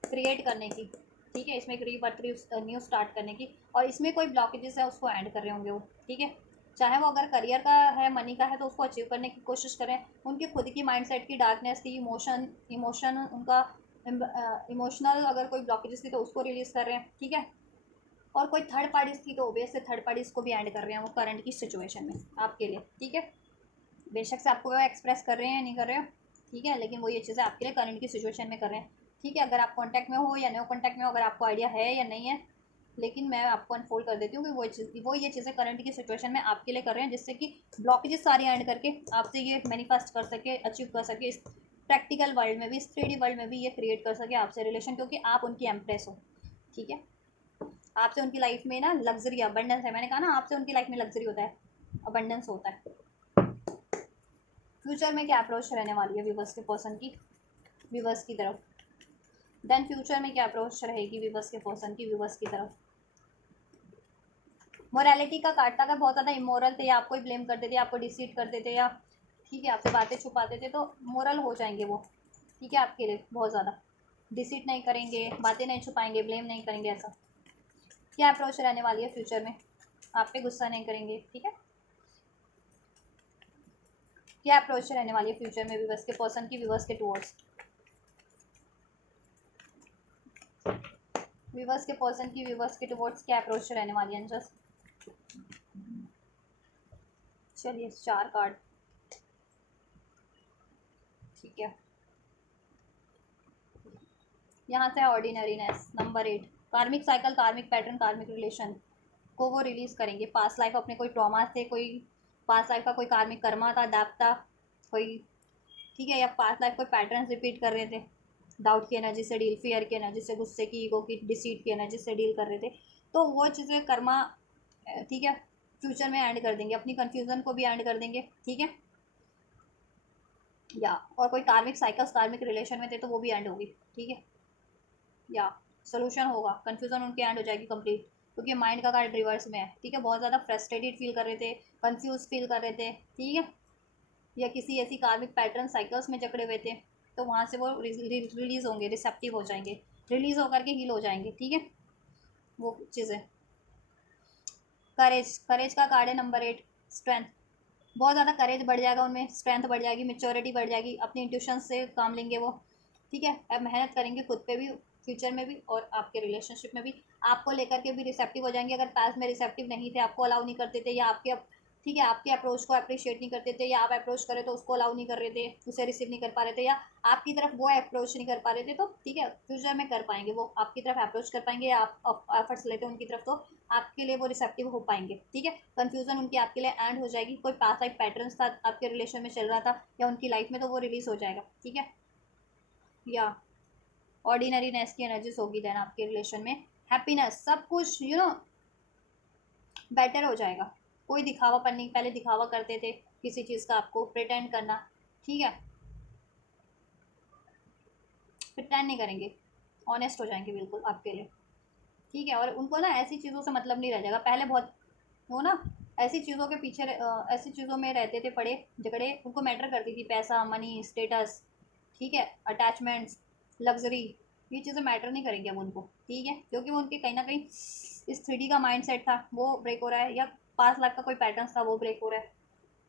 क्रिएट करने की। ठीक है, इसमें एक रीबर्थ, न्यू स्टार्ट करने की, और इसमें कोई ब्लॉकेजेस है उसको एंड कर रहे होंगे वो। ठीक है, चाहे वो अगर करियर का है, मनी का है, तो उसको अचीव करने की कोशिश करें। उनकी खुद की माइंडसेट की डार्कनेस थी, इमोशन उनका इमोशनल अगर कोई ब्लॉकेजेस थी तो उसको रिलीज़ कर रहे हैं। ठीक है, और कोई थर्ड पार्टीज थी तो ओबियस से थर्ड पार्टीज को भी एंड कर रहे हैं वो करंट की सिचुएशन में आपके लिए। ठीक है, बेशक से आपको वो एक्सप्रेस कर रहे हैं नहीं कर रहे हो। ठीक है, लेकिन वो ये चीज़ें आपके लिए करंट की सिचुएशन में कर रहे हैं। ठीक है, अगर आप कॉन्टैक्ट में हो या नो कॉन्टैक्ट में हो, अगर आपको आइडिया है या नहीं है, लेकिन मैं आपको अनफोल्ड कर देती हूँ कि वो ये चीज़ें करंट की सिचुएशन में आपके लिए कर रहे हैं, जिससे कि ब्लॉकेजेस सारी एंड करके आपसे ये मैनिफेस्ट कर सके, अचीव कर सके इस प्रैक्टिकल वर्ल्ड में भी, इस 3D वर्ल्ड में भी ये क्रिएट कर सके आपसे रिलेशन, क्योंकि आप उनकी एम्प्रेस हो। ठीक है, आपसे उनकी लाइफ में ना लग्जरी अबंडेंस है। मैंने कहा ना आपसे उनकी लाइफ में लग्जरी होता है, अबंडेंस होता है। फ्यूचर में क्या अप्रोच रहने वाली है व्यूवर्स के पर्सन की व्यूवर्स की तरफ, देन फ्यूचर में क्या अप्रोच रहेगी व्यूवर्स के पर्सन की व्यूवर्स की तरफ। मोरालिटी का कार्ड था, अगर बहुत ज़्यादा इमोरल थे या आपको ही ब्लेम करते थे, आपको डिसीट करते थे, या ठीक है आपसे बातें छुपाते थे, तो मोरल हो जाएंगे वो, ठीक है आपके लिए बहुत ज़्यादा डिसीट नहीं करेंगे, बातें नहीं छुपाएंगे, ब्लेम नहीं करेंगे। ऐसा क्या अप्रोच रहने वाली है फ्यूचर में, आप पे गुस्सा नहीं करेंगे, ठीक है। क्या अप्रोच रहने वाली है फ्यूचर में व्यूवर्स के पर्सन की व्यूवर्स के टूवर्ड्स, व्यूवर्स के पर्सन की व्यूवर्स के टूवर्ड्स क्या अप्रोच रहने वाली है जस्ट। चलिए 4 कार्ड, ठीक है। यहाँ से ऑर्डिनरीनेस नंबर 8, कार्मिक साइकिल, कार्मिक पैटर्न, कार्मिक रिलेशन को वो रिलीज करेंगे। पास्ट लाइफ अपने कोई ट्रॉमा से, कोई पास्ट लाइफ का कोई कार्मिक कर्मा था, दाप था कोई, ठीक है, या पास्ट लाइफ कोई पैटर्न रिपीट कर रहे थे, डाउट की एनर्जी से डील, फियर की एनर्जी से, गुस्से की, ईगो की, डिसीट की एनर्जी से डील कर रहे थे, तो वो चीज़ें कर्मा, ठीक है, फ्यूचर में एंड कर देंगे, अपनी कन्फ्यूज़न को भी एंड कर देंगे, ठीक है। या और कोई कार्मिक साइकिल्स कार्मिक रिलेशन में थे तो वो भी एंड होगी, ठीक है। या सोल्यूशन होगा, कन्फ्यूज़न उनकी एंड हो जाएगी कंप्लीट, क्योंकि माइंड का कार्ड रिवर्स में है, ठीक है। बहुत ज़्यादा फ्रस्ट्रेटेड फील कर रहे थे, कंफ्यूज फील कर रहे थे, ठीक है, या किसी ऐसी कार्मिक पैटर्न साइकिल्स में जकड़े हुए थे, तो वहाँ से वो रिलीज़ होंगे, रिसेप्टिव हो जाएंगे, रिलीज़ होकर के हील हो जाएंगे, ठीक है। वो चीज़ें, करेज, करेज का कार्ड है नंबर 8, स्ट्रेंथ, बहुत ज़्यादा करेज बढ़ जाएगा उनमें, स्ट्रेंथ बढ़ जाएगी, मेच्योरिटी बढ़ जाएगी, अपनी इंट्यूशन से काम लेंगे वो, ठीक है। अब मेहनत करेंगे खुद पे भी, फ्यूचर में भी और आपके रिलेशनशिप में भी, आपको लेकर के भी रिसेप्टिव हो जाएंगे। अगर पास में रिसेप्टिव नहीं थे, आपको अलाउ नहीं करते थे, या आपके, ठीक है, आपके अप्रोच को अप्रिशिएट नहीं करते थे, या आप अप्रोच करें तो उसको अलाउ नहीं कर रहे थे, उसे रिसीव नहीं कर पा रहे थे, या आपकी तरफ वो अप्रोच नहीं कर पा रहे थे, तो ठीक है फ्यूचर में कर पाएंगे, वो आपकी तरफ अप्रोच कर पाएंगे, या आप एफर्ट्स लेते हैं उनकी तरफ, तो आपके लिए वो रिसेप्टिव हो पाएंगे, ठीक है। कन्फ्यूजन उनकी आपके लिए एंड हो जाएगी, कोई पास लाइफ पैटर्न्स था आपके रिलेशन में चल रहा था या उनकी लाइफ में, तो वो रिलीज हो जाएगा, ठीक है। या ऑर्डिनरीनेस की एनर्जीज होगी देन आपके रिलेशन में, हैप्पीनेस, सब कुछ बेटर हो जाएगा। कोई दिखावापन नहीं, पहले दिखावा करते थे किसी चीज़ का, आपको प्रिटेंड करना, ठीक है, प्रिटेंड नहीं करेंगे, ऑनेस्ट हो जाएंगे बिल्कुल आपके लिए, ठीक है। और उनको ना ऐसी चीज़ों से मतलब नहीं रह जाएगा, पहले बहुत वो ना ऐसी चीज़ों के पीछे ऐसी चीज़ों में रहते थे पड़े झगड़े, उनको मैटर करती थी पैसा, मनी, स्टेटस, ठीक है, अटैचमेंट्स, लग्जरी, ये चीज़ें मैटर नहीं करेंगी अब उनको, ठीक है, क्योंकि वो उनके कहीं ना कहीं इस 3D का माइंड सेट था वो ब्रेक हो रहा है, या पास्ट लाइफ का कोई पैटर्न था वो ब्रेक हो रहा है,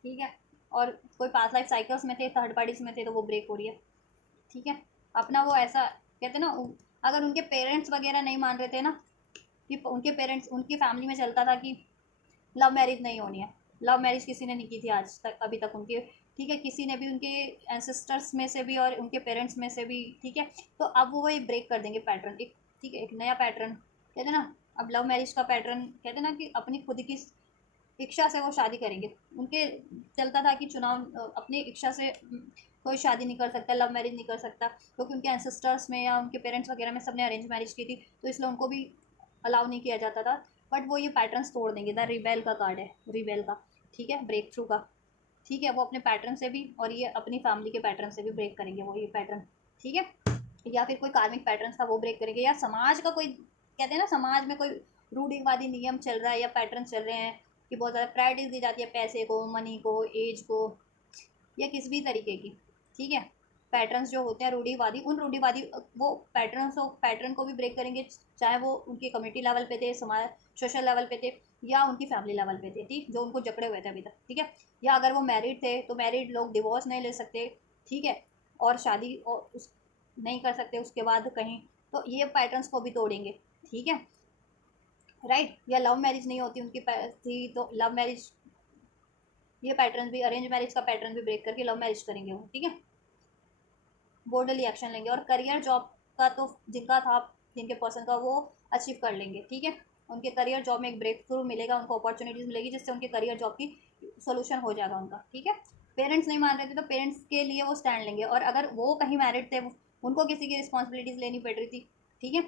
ठीक है। और कोई पास्ट लाइफ साइकिल्स में थे, थर्ड पार्टीज में थे, तो वो ब्रेक हो रही है, ठीक है। अपना वो ऐसा कहते हैं ना, अगर उनके पेरेंट्स वगैरह नहीं मान रहे थे ना, कि उनके पेरेंट्स, उनकी फैमिली में चलता था कि लव मैरिज नहीं होनी है, लव मैरिज किसी ने नहीं की थी आज तक अभी तक उनके, ठीक है, किसी ने भी उनके एंसेस्टर्स में से भी और उनके पेरेंट्स में से भी, ठीक है। तो अब वो वही ब्रेक कर देंगे पैटर्न, एक, ठीक है, एक नया पैटर्न, कहते हैं ना, अब लव मैरिज का पैटर्न, कहते हैं ना कि अपनी खुद की इच्छा से वो शादी करेंगे। उनके चलता था कि चुनाव अपनी इच्छा से कोई शादी नहीं कर सकता, लव मैरिज नहीं कर सकता, क्योंकि उनके एंसेस्टर्स में या उनके पेरेंट्स वगैरह में सबने अरेंज मैरिज की थी, तो इसलिए उनको भी अलाउ नहीं किया जाता था। बट वो ये पैटर्न्स तोड़ देंगे, द रिबेल का कार्ड है, रिबेल का, ठीक है, ब्रेक थ्रू का, ठीक है। वो अपने पैटर्न से भी और ये अपनी फैमिली के पैटर्न से भी ब्रेक करेंगे वो ये पैटर्न, ठीक है। या फिर कोई कार्मिक पैटर्न था वो ब्रेक करेंगे, या समाज का कोई, कहते हैं ना, समाज में कोई रूढ़िवादी नियम चल रहा है या पैटर्न चल रहे हैं कि बहुत ज़्यादा प्रायोरिटीज दी जाती है पैसे को, मनी को, एज को, या किसी भी तरीके की, ठीक है, पैटर्न्स जो होते हैं रूढ़िवादी, उन रूढ़िवादी वो पैटर्न्स और पैटर्न को भी ब्रेक करेंगे, चाहे वो उनकी कम्युनिटी लेवल पे थे, समाज सोशल लेवल पे थे, या उनकी फैमिली लेवल पे थे, ठीक, जो उनको जकड़े हुए थे अभी तक, ठीक है। या अगर वो मैरिड थे तो मैरिड लोग डिवोर्स नहीं ले सकते, ठीक है, और शादी और उस नहीं कर सकते उसके बाद कहीं, तो ये पैटर्न्स को भी तोड़ेंगे, ठीक है, राइट। या लव मैरिज नहीं होती उनकी थी, तो लव मैरिज, ये पैटर्न भी, अरेंज मैरिज का पैटर्न भी ब्रेक करके लव मैरिज करेंगे वो, ठीक है, बोल्डली एक्शन लेंगे। और करियर जॉब का तो जिनका था, जिनके पर्सन का, वो अचीव कर लेंगे, ठीक है, उनके करियर जॉब में एक ब्रेक थ्रू मिलेगा, उनको अपॉर्चुनिटीज़ मिलेगी जिससे उनके करियर जॉब की सोल्यूशन हो जाएगा उनका, ठीक है। पेरेंट्स नहीं मान रहे थे तो पेरेंट्स के लिए वो स्टैंड लेंगे, और अगर वो कहीं मैरिड थे, उनको किसी की रिस्पॉन्सिबिलिटीज़ लेनी पड़ रही थी, ठीक है,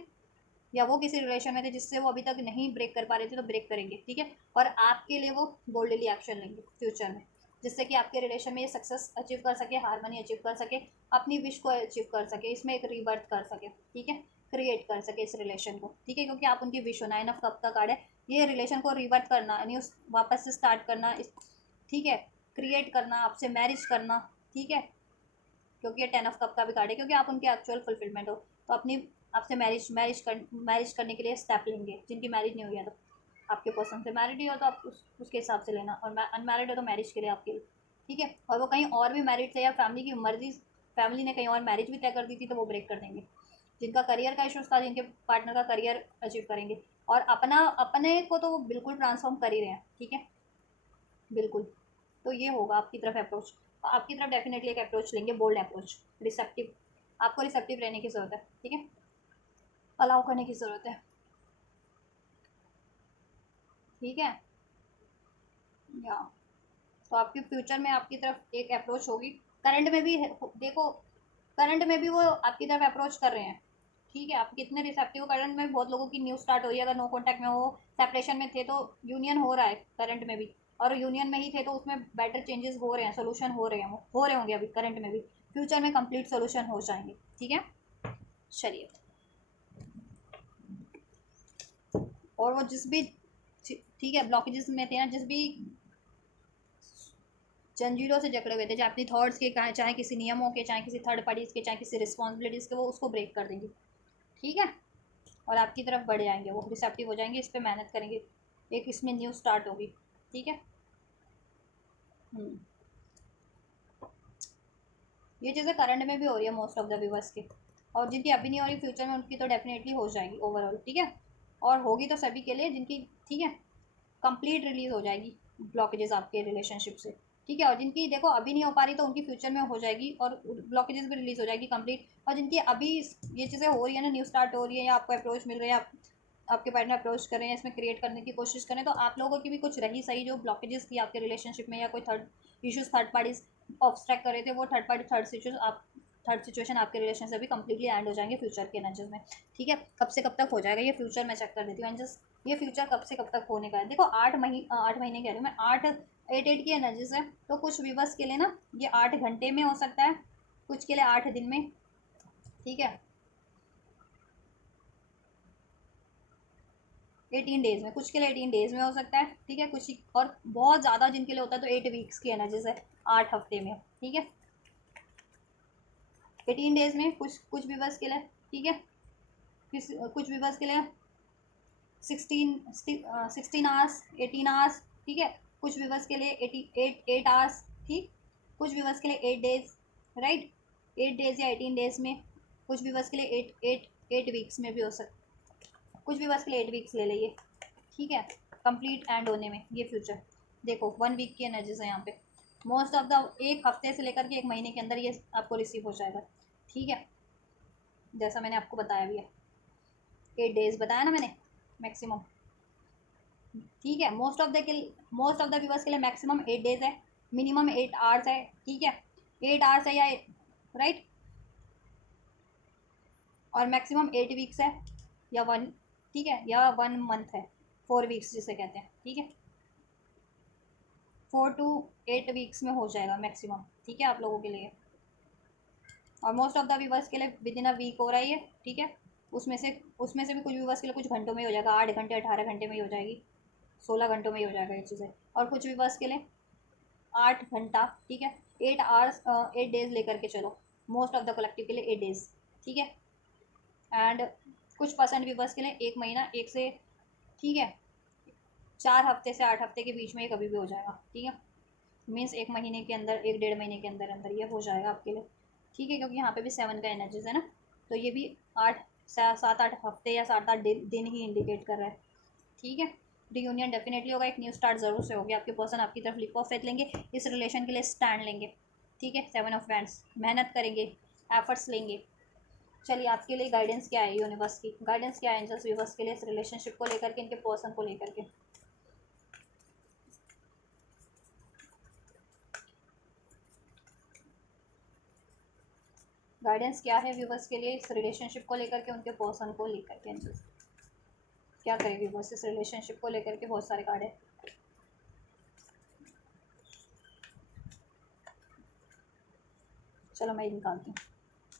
या वो किसी रिलेशन में थे जिससे वो अभी तक नहीं ब्रेक कर पा रहे थे, तो ब्रेक करेंगे, ठीक है। और आपके लिए वो बोल्डली एक्शन लेंगे फ्यूचर में, जिससे कि आपके रिलेशन में ये सक्सेस अचीव कर सके, हारमोनी अचीव कर सके, अपनी विश को अचीव कर सके, इसमें एक रीबर्थ कर सके, ठीक है, क्रिएट कर सके इस रिलेशन को, ठीक है, क्योंकि आप उनकी विश हो। 9 ऑफ कप का कार्ड है, ये रिलेशन को रिबर्थ करना, न्यू वापस से स्टार्ट करना, ठीक है, क्रिएट करना, आपसे मैरिज करना, ठीक है, क्योंकि ये 10 ऑफ कप का भी कार्ड है, क्योंकि आप उनके एक्चुअल फुलफिलमेंट हो, तो अपनी आपसे मैरिज करने के लिए स्टेप लेंगे। जिनकी मैरिज नहीं हुई है तो आपके पर्सन से, मैरिड ही हो तो आप उसके हिसाब से लेना, और अनमैरिड हो तो मैरिज के लिए आपके लिए, ठीक है। और वो कहीं और भी मैरिड थे या फैमिली की मर्जी, फैमिली ने कहीं और मैरिज भी तय कर दी थी तो वो ब्रेक कर देंगे। जिनका करियर का इशूज़ था, जिनके पार्टनर का करियर अचीव करेंगे, और अपने को तो वो बिल्कुल ट्रांसफॉर्म कर ही रहे हैं, ठीक है, बिल्कुल। तो ये होगा आपकी तरफ अप्रोच, आपकी तरफ डेफिनेटली एक अप्रोच लेंगे, बोल्ड अप्रोच, रिसेप्टिव। आपको रिसेप्टिव रहने की ज़रूरत है, ठीक है, अलाउ करने की ज़रूरत है, ठीक है, या तो आपके फ्यूचर में आपकी तरफ एक अप्रोच होगी। करंट में भी देखो, करंट में भी वो आपकी तरफ अप्रोच कर रहे हैं, ठीक है। आप कितने रिसेप्टिव हो, करंट में बहुत लोगों की न्यूज़ स्टार्ट हो रही है, अगर नो कॉन्टैक्ट में हो, सेपरेशन में थे तो यूनियन हो रहा है करंट में भी, और यूनियन में ही थे तो उसमें बेटर चेंजेस हो रहे हैं, सोल्यूशन हो रहे हैं, वो हो रहे होंगे अभी करंट में भी, फ्यूचर में कंप्लीट सोल्यूशन हो जाएंगे, ठीक है। चलिए, और वो जिस भी, ठीक है, ब्लॉकेजेस में थे ना, जिस भी जंजीरों से जकड़े हुए थे, चाहे अपनी थॉट्स के, चाहे किसी नियमों के, चाहे किसी थर्ड पार्टीज के, चाहे किसी रिस्पॉन्सिबिलिटीज़ के, वो उसको ब्रेक कर देंगे, ठीक है, और आपकी तरफ बढ़ जाएंगे, वो रिसेप्टिव हो जाएंगे, इस पर मेहनत करेंगे, एक इसमें न्यू स्टार्ट होगी, ठीक है। ये चीज़ें करंट में भी हो रही है मोस्ट ऑफ द व्यूवर्स की, और जिनकी अभी नहीं हो रही फ्यूचर में उनकी तो डेफिनेटली हो जाएगी ओवरऑल, ठीक है, और होगी तो सभी के लिए जिनकी, ठीक है, कंप्लीट रिलीज हो जाएगी ब्लॉकेजेस आपके रिलेशनशिप से, ठीक है, और जिनकी देखो अभी नहीं हो पा रही तो उनकी फ्यूचर में हो जाएगी, और ब्लॉकेजेस भी रिलीज हो जाएगी कंप्लीट, और जिनकी अभी ये चीज़ें हो रही है ना, न्यू स्टार्ट हो रही है, या आपको अप्रोच मिल रही है, आपके पार्टनर अप्रोच कर रहे हैं, इसमें क्रिएट करने की कोशिश करें, तो आप लोगों की भी कुछ रही सही जो ब्लॉकेजेस थी आपके रिलेशनशिप में, या कोई third issues third parties obstruct कर रहे थे, वो थर्ड सिचुएशन आपके रिलेशन से भी कंप्लीटली एंड हो जाएंगे फ्यूचर के एनर्जीज में, ठीक है। कब से कब तक हो जाएगा ये फ्यूचर मैं चेक कर देती हूँ, एंड जस्ट ये फ्यूचर कब से कब तक होने का है। देखो 8 महीने कह रही हूँ मैं, 8 की एनर्जीज है, तो कुछ व्यूवर्स के लिए ना ये 8 घंटे में हो सकता है, कुछ के लिए 8 दिन में, ठीक है, 18 डेज में, कुछ के लिए 18 डेज में हो सकता है, ठीक है, कुछ और बहुत ज़्यादा जिनके लिए होता है तो 8 वीक्स की एनर्जीज है, 8 हफ्ते में, ठीक है, 18 डेज में, कुछ कुछ व्यूवर्स के लिए, ठीक है, कुछ व्यूवर्स के लिए 16 आवर्स, 18 आवर्स, ठीक है, कुछ व्यूवर्स के लिए 8 आवर्स, ठीक, कुछ व्यूवर्स के लिए 8 डेज, राइट, 8 डेज या 18 डेज में, कुछ व्यूवर्स के लिए 8 वीक्स में भी हो सकता, कुछ व्यूवर्स के लिए 8 वीक्स ले लीजिए, ठीक है, कंप्लीट एंड होने में ये फ्यूचर। देखो 1 वीक की एनर्जीज है यहाँ पे, मोस्ट ऑफ द 1 हफ्ते से लेकर के 1 महीने के अंदर ये आपको रिसीव हो जाएगा, ठीक है, जैसा मैंने आपको बताया भी है, 8 डेज बताया ना मैंने मैक्सिमम, ठीक है, मोस्ट ऑफ द व्यूवर्स के लिए मैक्सिमम 8 डेज है, मिनिमम 8 आवर्स है, ठीक है, 8 आवर्स है, या राइट, और मैक्सिमम 8 वीक्स है, या 1, ठीक है, या 1 मंथ है, 4 वीक्स जिसे कहते हैं, ठीक है, 4 to 8 वीक्स में हो जाएगा मैक्सिमम, ठीक है, आप लोगों के लिए, और मोस्ट ऑफ द व्यूवर्स के लिए विद इन अ वीक हो रहा है ये, ठीक है, उसमें से भी कुछ व्यूवर्स के लिए कुछ घंटों में ही हो जाएगा, 8 घंटे 18 घंटे में ही हो जाएगी, 16 घंटों में ही हो जाएगा ये चीज़ें, और कुछ व्यूवर्स के लिए 8 घंटा, ठीक है, 8 आवर्स, 8 डेज लेकर के चलो, मोस्ट ऑफ द कलेक्टिव के लिए 8 डेज, ठीक है, एंड कुछ परसेंट व्यूवर्स के लिए 1 महीना, एक से, ठीक है, 4 हफ्ते से 8 हफ्ते के बीच में ये कभी भी हो जाएगा, ठीक है, मीन्स 1 महीने के अंदर, 1 डेढ़ महीने के अंदर अंदर ये हो जाएगा आपके लिए, ठीक है, क्योंकि यहाँ पे भी 7 का एनर्जीज है ना, तो ये भी 7 8 हफ्ते या 7 8 दिन ही इंडिकेट कर रहा है, ठीक है। रीयूनियन डेफिनेटली होगा, एक न्यू स्टार्ट ज़रूर से होगी, आपके पर्सन आपकी तरफ लिप ऑफ फेथ लेंगे, इस रिलेशन के लिए स्टैंड लेंगे, ठीक है, 7 ऑफ वैंड्स, मेहनत करेंगे, एफर्ट्स लेंगे। चलिए आपके लिए गाइडेंस क्या है यूनिवर्स की, गाइडेंस क्या है एंजल्स व्यूवर्स के लिए इस रिलेशनशिप को लेकर के, इनके पर्सन को लेकर के। गाइडेंस क्या है व्यूवर्स के लिए इस रिलेशनशिप को लेकर के, उनके पर्सन को लेकर के, एंजल्स क्या करें व्यूवर्स इस रिलेशनशिप को लेकर के, बहुत सारे कार्ड है। चलो मैं निकालती हूँ,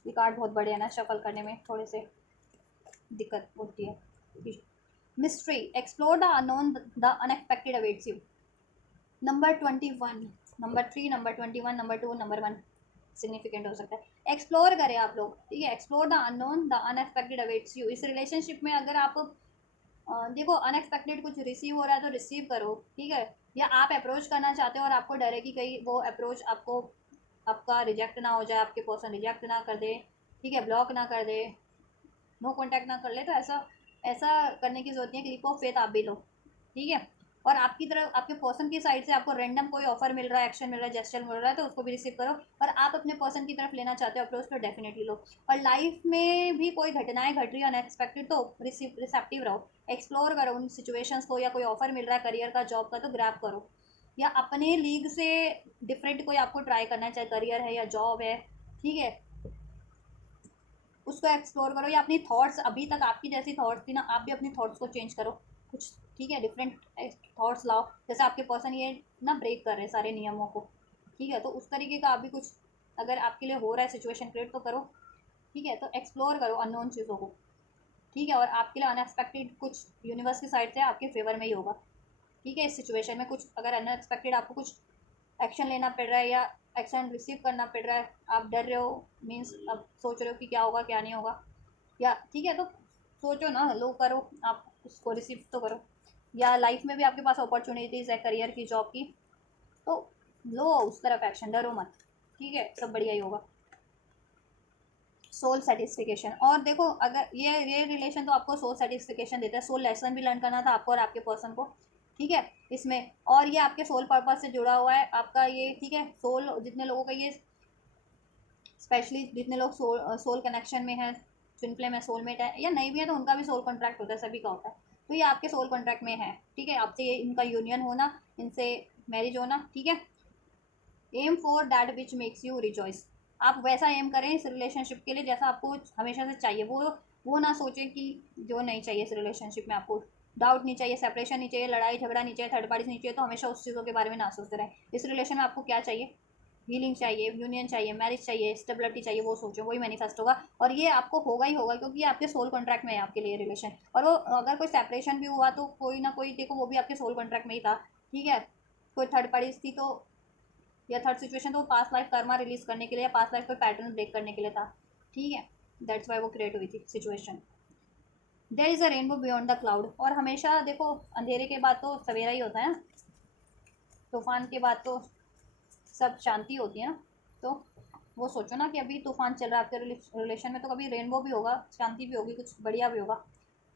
ये कार्ड बहुत बड़े हैं ना, शफल करने में थोड़े से दिक्कत होती है। Mystery, explore the unknown, the unexpected awaits you. Number 21, number 3, number 21, number 2, number 1 significant हो सकता है। एक्सप्लोर करें आप लोग, ठीक है। Explore the unknown, the unexpected awaits you. इस रिलेशनशिप में अगर आप देखो अनएक्सपेक्टेड कुछ रिसीव हो रहा है तो रिसीव करो, ठीक है। या आप अप्रोच करना चाहते हो और आपको डर है कि कहीं वो अप्रोच आपको, आपका रिजेक्ट ना हो जाए, आपके पर्सन रिजेक्ट ना कर दे, ठीक है, ब्लॉक ना कर दे, नो कांटेक्ट ना कर ले, तो ऐसा ऐसा करने की जरूरत नहीं है। लीप ऑफ फेथ आप भी लो, ठीक है। और आपकी तरफ, आपके पर्सन की साइड से आपको रैंडम कोई ऑफर मिल रहा है, एक्शन मिल रहा है, जेस्चर मिल रहा है, तो उसको भी रिसीव करो। और आप अपने पर्सन की तरफ लेना चाहते हो अप्रोच, तो डेफिनेटली लो। और लाइफ में भी कोई घटनाएं घट रही है अनएक्सपेक्टेड, तो रिसेप्टिव रहो, एक्सप्लोर करो उन सिचुएशंस को। या कोई ऑफर मिल रहा है करियर का, जॉब का, तो ग्रैब करो। या अपने लीग से डिफरेंट कोई आपको ट्राई करना है, चाहे करियर है या जॉब है, ठीक है, उसको एक्सप्लोर करो। या अपनी थॉट्स, अभी तक आपकी जैसी थॉट्स थी ना, आप भी अपनी थॉट्स को चेंज करो कुछ, ठीक है, डिफरेंट थॉट्स लाओ। जैसे आपके पर्सन ये ना ब्रेक कर रहे हैं सारे नियमों को, ठीक है, तो उस तरीके का आप भी कुछ अगर आपके लिए हो रहा है सिचुएशन क्रिएट, तो करो, ठीक है। तो एक्सप्लोर करो अननोन चीज़ों को, ठीक है। और आपके लिए अनएक्सपेक्टेड कुछ यूनिवर्स की साइड से आपके फेवर में ही होगा, ठीक है। इस सिचुएशन में कुछ अगर अनएक्सपेक्टेड आपको कुछ एक्शन लेना पड़ रहा है या एक्शन रिसीव करना पड़ रहा है, आप डर रहे हो, मीन्स अब सोच रहे हो कि क्या होगा क्या नहीं होगा, या ठीक है, तो सोचो ना, लो करो, आप उसको रिसीव तो करो। या लाइफ में भी आपके पास अपॉर्चुनिटीज़ है करियर की, जॉब की, तो लो उस तरफ एक्शन, डरो मत, ठीक है, सब बढ़िया ही होगा। सोल सेटिस्फिकेशन, और देखो अगर ये रिलेशन तो आपको सोल सेटिस्फिकेशन देता है, सोल लेसन भी लर्न करना था आपको और आपके पर्सन को, ठीक है, इसमें। और ये आपके सोल पर्पस से जुड़ा हुआ है आपका ये, ठीक है। सोल जितने लोगों का ये, स्पेशली जितने लोग सोल कनेक्शन में है, ट्विन फ्लेम है, सोलमेट है, या नहीं भी है तो उनका भी सोल कॉन्ट्रैक्ट होता है, सभी का होता है। तो ये आपके सोल कॉन्ट्रैक्ट में है, ठीक है, आपसे ये इनका यूनियन होना, इनसे मैरिज होना, ठीक है। Aim for that which makes you rejoice, आप वैसा एम करें इस रिलेशनशिप के लिए जैसा आपको हमेशा से चाहिए। वो ना सोचें कि जो नहीं चाहिए इस रिलेशनशिप में, आपको डाउट नहीं चाहिए, सेपरेशन नहीं चाहिए, लड़ाई झगड़ा नहीं चाहिए, थर्ड पार्टी नहीं चाहिए, तो हमेशा उस चीज़ों के बारे में ना सोचते रहें। इस रिलेशन में आपको क्या चाहिए, हीलिंग चाहिए, यूनियन चाहिए, मैरिज चाहिए, स्टेबिलिटी चाहिए, वो सोचो, वही मैनिफेस्ट होगा। और ये आपको होगा ही होगा, क्योंकि ये आपके सोल कॉन्ट्रैक्ट में है आपके लिए रिलेशन। और वो अगर कोई सेपरेशन भी हुआ तो कोई ना कोई, देखो वो भी आपके सोल कॉन्ट्रैक्ट में ही था, ठीक है। कोई थर्ड पार्टी थी तो, या थर्ड सिचुएशन तो पास्ट लाइफ कर्मा रिलीज करने के लिए, पास्ट लाइफ कोई पैटर्न ब्रेक करने के लिए था, ठीक है। दैट्स वाई वो क्रिएट हुई थी situation. There is a rainbow beyond the cloud, और हमेशा देखो अंधेरे के बाद तो सवेरा ही होता है ना, तूफान के बाद तो सब शांति होती है ना। तो वो सोचो ना कि अभी तूफान चल रहा है आपके रिलेशन में, तो कभी रेनबो भी होगा, शांति भी होगी, कुछ बढ़िया भी होगा,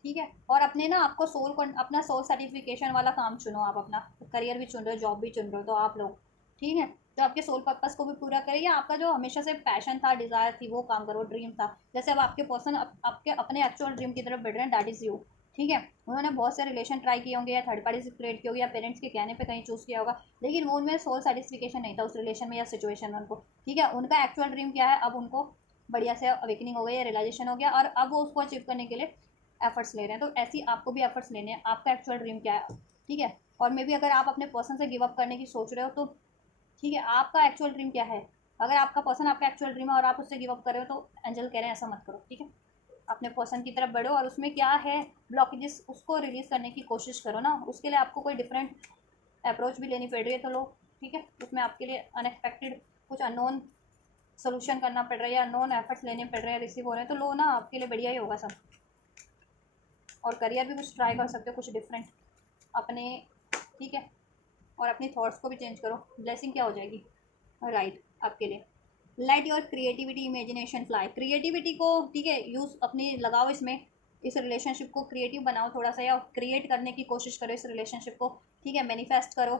ठीक है। और अपने ना, आपको सोल को अपना सोल सर्टिफिकेशन वाला काम चुनो, आप अपना करियर भी चुन रहे हो, जॉब भी चुन रहे हो, तो आप लोग, ठीक है, तो आपके सोल पर्पस को भी पूरा करें। या आपका जो हमेशा से पैशन था, डिज़ायर थी, वो काम करो, ड्रीम था, जैसे अब आपके पर्सन आपके अपने एक्चुअल ड्रीम की तरफ बढ़ रहे हैं, दैट इज़ यू, ठीक है। उन्होंने बहुत से रिलेशन ट्राई किए होंगे, या थर्ड पार्टी से क्रिएट किए होंगे, या पेरेंट्स के कहने पे कहीं चूज़ किया होगा, लेकिन वो उनमें सोल सेटिस्फिकेशन नहीं था उस रिलेशन में या सिचुएशन में उनको, ठीक है। उनका एक्चुअल ड्रीम क्या है, अब उनको बढ़िया से अवेकनिंग हो गई या रियलाइजेशन हो गया, और अब वो उसको अचीव करने के लिए एफर्ट्स ले रहे हैं। तो ऐसे ही आपको भी एफर्ट्स लेने हैं, आपका एक्चुअल ड्रीम क्या है, ठीक है। और मे बी अगर आप अपने पर्सन से गिव अप करने की सोच रहे हो, तो ठीक है, आपका एक्चुअल ड्रीम क्या है। अगर आपका पर्सन आपका एक्चुअल ड्रीम है और आप उससे गिव अप कर रहे हो, तो एंजल कह रहे हैं ऐसा मत करो, ठीक है। अपने पर्सन की तरफ बढ़ो, और उसमें क्या है ब्लॉकेजेस, उसको रिलीज़ करने की कोशिश करो ना। उसके लिए आपको कोई डिफरेंट अप्रोच भी लेनी पड़ रही है, तो लो, ठीक है। उसमें आपके लिए अनएक्सपेक्टेड कुछ अननोन सोल्यूशन करना पड़ रहा है, या अननोन एफर्ट्स लेने पड़ रहे हैं, रिसीव हो रहे हैं, तो लो ना, आपके लिए बढ़िया ही होगा सब। और करियर भी कुछ ट्राई कर सकते हो, कुछ डिफरेंट अपने, ठीक है। और अपनी थॉट्स को भी चेंज करो, ब्लेसिंग क्या हो जाएगी, राइट, आपके लिए। Let your creativity imagination fly, creativity को, ठीक है, यूज़ अपनी लगाओ इसमें, इस रिलेशनशिप को क्रिएटिव बनाओ थोड़ा सा, या क्रिएट करने की कोशिश करो इस रिलेशनशिप को, ठीक है, मैनिफेस्ट करो।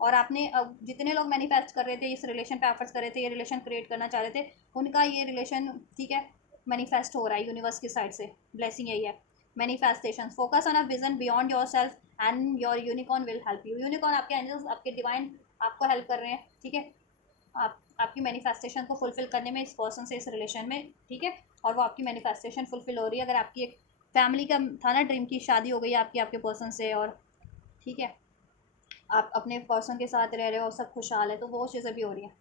और आपने अब जितने लोग मैनिफेस्ट कर रहे थे, इस रिलेशन पे एफर्ट्स कर रहे थे, ये रिलेशन क्रिएट करना चाह रहे थे, उनका ये रिलेशन, ठीक है, मैनिफेस्ट हो रहा है यूनिवर्स की साइड से, ब्लेसिंग यही है। Manifestation, focus on a vision beyond your self and your unicorn will help you, unicorn आपके एंजल्स, आपके डिवाइन आपको हेल्प कर रहे हैं, ठीक है। आपकी मैनिफेस्टेशन को फुलफिल करने में, इस पर्सन से, इस रिलेशन में, ठीक है। और वो आपकी मैनिफेस्टेशन फुलफिल हो रही है। अगर आपकी एक फैमिली का था ना ड्रीम की, शादी हो गई आपकी आपके पर्सन से, और ठीक है, आप अपने पर्सन के साथ रह रहे हो, सब खुशहाल है, तो वो चीज़ें भी हो रही हैं,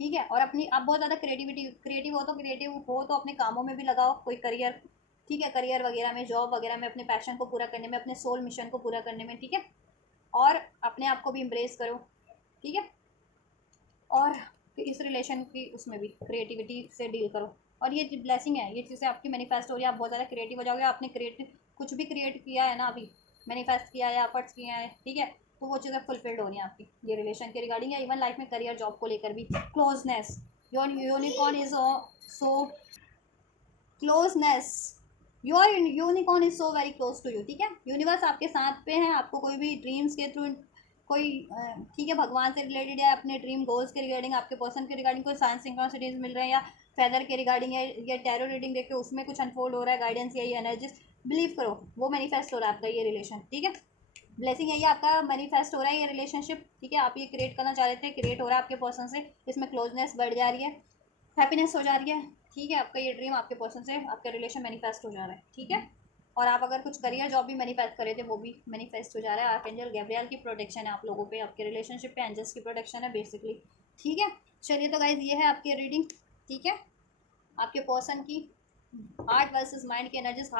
ठीक है। और अपनी आप बहुत ज़्यादा क्रिएटिव हो तो अपने कामों में भी लगाओ, कोई करियर, ठीक है, करियर वगैरह में, जॉब वगैरह में, अपने पैशन को पूरा करने में, अपने सोल मिशन को पूरा करने में, ठीक है। और अपने आप को भी इम्प्रेस करो, ठीक है। और इस रिलेशन की उसमें भी क्रिएटिविटी से डील करो। और ये ब्लेसिंग है, ये चीज़ें आपकी मैनिफेस्ट हो रही है, आप बहुत ज़्यादा क्रिएटिव हो जाओगे। आपने क्रिएटिव कुछ भी क्रिएट किया है ना, अभी मैनिफेस्ट किया है या एफर्ट्स किए हैं, ठीक है, तो वो चीज़ें फुलफिल्ड हो रही हैं आपकी ये रिलेशन के रिगार्डिंग, या इवन लाइफ में करियर जॉब को लेकर भी। Closeness, your unicorn is so closeness, your unicorn is so very close to you, ठीक है। यूनिवर्स आपके साथ पे है, आपको कोई भी ड्रीम्स के थ्रू, कोई ठीक है, भगवान से रिलेटेड या अपने ड्रीम गोल्स के रिगार्डिंग, आपके पर्सन के रिगार्डिंग कोई साइंस सिंक्रोनिसिटीज मिल रहे हैं, या फेदर के रिगार्डिंग है, या टैरो रीडिंग देख के उसमें कुछ अनफोल्ड हो रहा है, गाइडेंस या ये एनर्जीज, बिलीव करो वो मैनिफेस्ट हो रहा है आपका ये रिलेशन, ठीक है। ब्लेसिंग है ये, आपका मैनिफेस्ट हो रहा है ये रिलेशनशिप, ठीक है। आप ये क्रिएट करना चाह रहे थे, क्रिएट हो रहा है आपके पर्सन से, इसमें क्लोजनेस बढ़ जा रही है, हैप्पीनेस हो जा रही है, ठीक है। आपका ये ड्रीम आपके पर्सन से, आपका रिलेशन मैनिफेस्ट हो जा रहा है, ठीक है। और आप अगर कुछ करियर जॉब भी मैनिफेस्ट करे थे, वो भी मैनिफेस्ट हो जा रहा है। आर्कएंजल गैब्रियल की प्रोटेक्शन है आप लोगों पे, आपके रिलेशनशिप पे एंजल्स की प्रोटेक्शन है बेसिकली, ठीक है। चलिए तो गाइज ये है आपकी रीडिंग, ठीक है, आपके पर्सन की हार्ट वर्सेस माइंड की energies.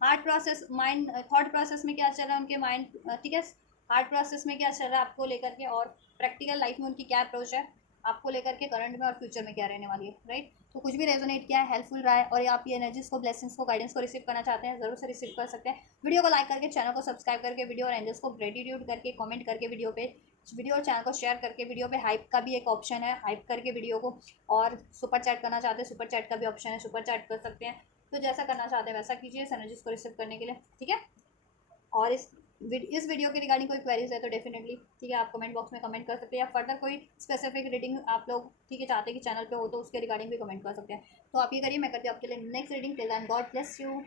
Heart process, mind thought process में क्या चल रहा है उनके माइंड, ठीक है, हार्ट प्रोसेस में क्या चल रहा है आपको लेकर के, और प्रैक्टिकल लाइफ में उनकी क्या अप्रोच है आपको लेकर के, करंट में और फ्यूचर में क्या रहने वाली है, राइट। तो कुछ भी रेजोनेट किया है, हेल्पफुल रहा है, और ये आप ये एनर्जीज को, ब्लेसिंग्स को, गाइडेंस को रिसीव करना चाहते हैं, जरूर से रिसीव कर सकते हैं। वीडियो को लाइक करके, चैनल को सब्सक्राइब करके, वीडियो और एंजल्स को ग्रेटिट्यूड करके, कमेंट करके, वीडियो और चैनल को शेयर करके, वीडियो पे हाइप का भी एक ऑप्शन है, हाइप करके वीडियो को, और सुपर चैट करना चाहते हैं, सुपर चैट का भी ऑप्शन है, सुपर चैट कर सकते हैं। तो जैसा करना चाहते हैं वैसा कीजिए इस एनर्जीज को रिसीव करने के लिए, ठीक है। और इस वीडियो के रिगार्डिंग कोई क्वेरीज है तो डेफिनेटली, ठीक है, आप कमेंट बॉक्स में कमेंट कर सकते हैं, या फर्दर कोई स्पेसिफिक रीडिंग आप लोग, ठीक है, चाहते हैं कि चैनल पे हो तो उसके रिगार्डिंग भी कमेंट कर सकते हैं। तो आप ये करिए, मैं करती हूँ आपके लिए next reading. Till then God bless you.